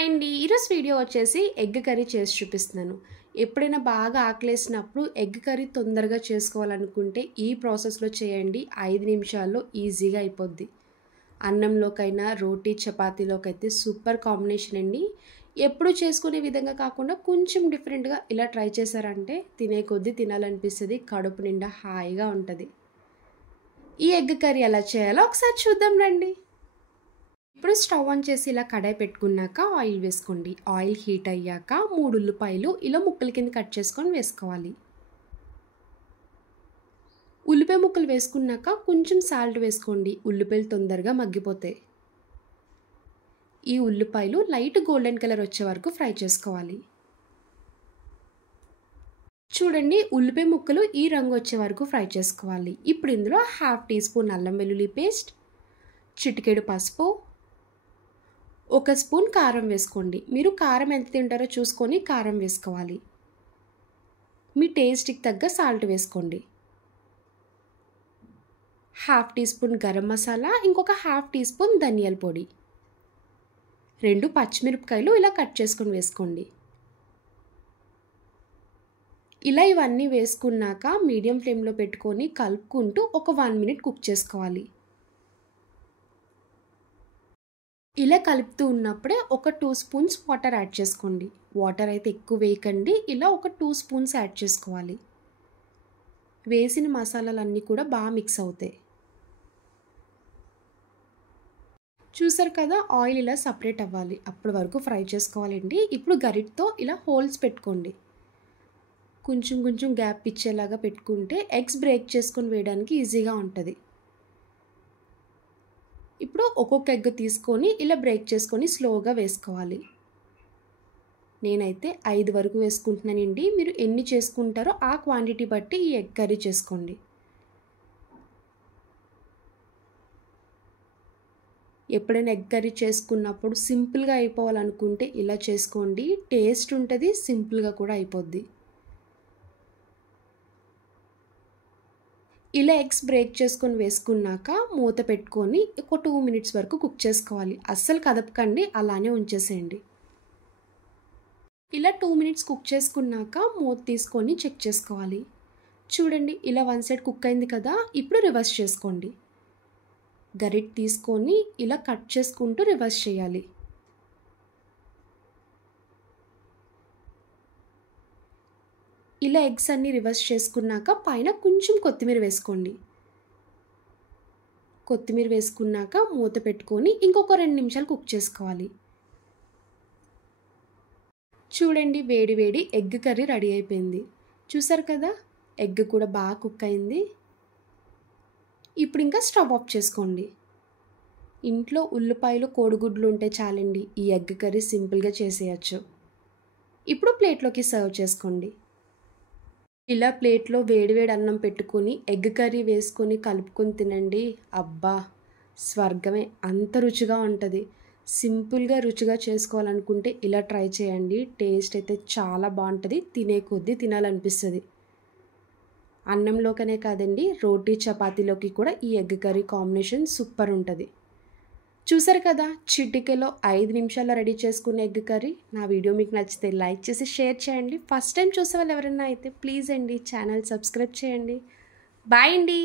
Hi అండి. ఈరోజు video వచ్చేసి ఎగ్ కర్రీ చేసి చూపిస్తున్నాను. ఎప్పుడైనా బాగా ఆకలేసినప్పుడు ఎగ్ కర్రీ తొందరగా చేసుకోవాలనుకుంటే ఈ ప్రాసెస్లో చేయండి. 5 నిమిషాల్లో ఈజీగా అయిపోద్ది. అన్నంలోకైనా రోటీ చపాతీలోకైతే సూపర్ కాంబినేషన్ అండి. ఎప్పుడు చేసుకునే విధంగా కాకుండా కొంచెం డిఫరెంట్గా ఇలా ట్రై చేశారంటే తినే కొద్దీ తినాలనిపిస్తుంది. కడుపు నిండా హాయిగా ఉంటుంది. ఈ ఎగ్ కర్రీ ఎలా చేయాలో ఒకసారి చూద్దాం రండి. ఇప్పుడు స్టవ్ ఆన్ చేసి ఇలా కడాయి పెట్టుకున్నాక ఆయిల్ వేసుకోండి. ఆయిల్ హీట్ అయ్యాక 3 ఉల్లిపాయలు ఇలా ముక్కల కింద కట్ చేసుకొని వేసుకోవాలి. ఉల్లిపాయ ముక్కలు వేసుకున్నాక కొంచెం సాల్ట్ వేసుకోండి. ఉల్లిపాయలు తొందరగా మగ్గిపోతాయి. ఈ ఉల్లిపాయలు లైట్ గోల్డెన్ కలర్ వచ్చే వరకు ఫ్రై చేసుకోవాలి. చూడండి, ఉల్లిపాయ ముక్కలు ఈ రంగు వచ్చే వరకు ఫ్రై చేసుకోవాలి. ఇప్పుడు ఇందులో 1/2 టీ స్పూన్ అల్లం వెల్లుల్లి పేస్ట్, చిటికెడు పసుపు, 1 స్పూన్ కారం వేసుకోండి. మీరు కారం ఎంత తింటారో చూసుకొని కారం వేసుకోవాలి. మీ టేస్ట్కి తగ్గ సాల్ట్ వేసుకోండి. 1/2 టీ స్పూన్ గరం మసాలా, ఇంకొక 1/2 టీ స్పూన్ ధనియాల పొడి, 2 పచ్చిమిరపకాయలు ఇలా కట్ చేసుకొని వేసుకోండి. ఇలా ఇవన్నీ వేసుకున్నాక మీడియం ఫ్లేమ్లో పెట్టుకొని కలుపుకుంటూ ఒక 1 మినిట్ కుక్ చేసుకోవాలి. ఇలా కలుపుతూ ఉన్నప్పుడే ఒక 2 స్పూన్స్ వాటర్ యాడ్ చేసుకోండి. వాటర్ అయితే ఎక్కువ వేయకండి. ఇలా ఒక 2 స్పూన్స్ యాడ్ చేసుకోవాలి. వేసిన మసాలాలన్నీ కూడా బాగా మిక్స్ అవుతాయి. చూసారు కదా, ఆయిల్ ఇలా సపరేట్ అవ్వాలి. అప్పటి వరకు ఫ్రై చేసుకోవాలండి. ఇప్పుడు గరిటతో ఇలా హోల్స్ పెట్టుకోండి. కొంచెం కొంచెం గ్యాప్ ఇచ్చేలాగా పెట్టుకుంటే ఎగ్స్ బ్రేక్ చేసుకొని వేయడానికి ఈజీగా ఉంటుంది. ఇప్పుడు ఒక్కొక్క ఎగ్ తీసుకొని ఇలా బ్రేక్ చేసుకొని స్లోగా వేసుకోవాలి. నేనైతే 5 వరకు వేసుకుంటున్నానండి. మీరు ఎన్ని చేసుకుంటారో ఆ క్వాంటిటీ బట్టి ఈ ఎగ్ కర్రీ చేసుకోండి. ఎప్పుడైనా ఎగ్ కర్రీ చేసుకున్నప్పుడు సింపుల్గా అయిపోవాలనుకుంటే ఇలా చేసుకోండి. టేస్ట్ ఉంటుంది, సింపుల్గా కూడా అయిపోద్ది. ఇలా ఎగ్స్ బ్రేక్ చేసుకొని వేసుకున్నాక మూత పెట్టుకొని ఒక 2 మినిట్స్ వరకు కుక్ చేసుకోవాలి. అస్సలు కదపకండి, అలానే ఉంచేసేయండి. ఇలా 2 మినిట్స్ కుక్ చేసుకున్నాక మూత తీసుకొని చెక్ చేసుకోవాలి. చూడండి, ఇలా 1 సైడ్ కుక్ అయింది కదా. ఇప్పుడు రివర్స్ చేసుకోండి. గరిటె తీసుకొని ఇలా కట్ చేసుకుంటూ రివర్స్ చేయాలి. ఇలా ఎగ్స్ అన్నీ రివర్స్ చేసుకున్నాక పైన కొంచెం కొత్తిమీర వేసుకోండి. కొత్తిమీర వేసుకున్నాక మూత పెట్టుకొని ఇంకొక 2 నిమిషాలు కుక్ చేసుకోవాలి. చూడండి, వేడి వేడి ఎగ్ కర్రీ రెడీ అయిపోయింది. చూసారు కదా, ఎగ్ కూడా బాగా కుక్ అయింది. ఇప్పుడు ఇంకా స్టవ్ ఆఫ్ చేసుకోండి. ఇంట్లో ఉల్లిపాయలు కోడిగుడ్లు ఉంటే చాలండి, ఈ ఎగ్ కర్రీ సింపుల్గా చేసేయచ్చు. ఇప్పుడు ప్లేట్లోకి సర్వ్ చేసుకోండి. ఇలా ప్లేట్లో వేడివేడి అన్నం పెట్టుకొని ఎగ్ కర్రీ వేసుకొని కలుపుకొని తినండి. అబ్బా, స్వర్గమే, అంత రుచిగా ఉంటుంది. సింపుల్గా రుచిగా చేసుకోవాలనుకుంటే ఇలా ట్రై చేయండి. టేస్ట్ అయితే చాలా బాగుంటుంది. తినే కొద్దీ తినాలనిపిస్తుంది. అన్నంలోకనే కాదండి, రోటీ చపాతీలోకి కూడా ఈ ఎగ్ కర్రీ కాంబినేషన్ సూపర్ ఉంటుంది. చూసారు కదా, చిటికెలో 5 నిమిషాల్లో రెడీ చేసుకునే ఎగ్ కర్రీ. నా వీడియో మీకు నచ్చితే లైక్ చేసి షేర్ చేయండి. ఫస్ట్ టైం చూసే వాళ్ళు ఎవరైనా అయితే ప్లీజ్ అండి ఛానల్ సబ్స్క్రైబ్ చేయండి. బాయ్ అండి.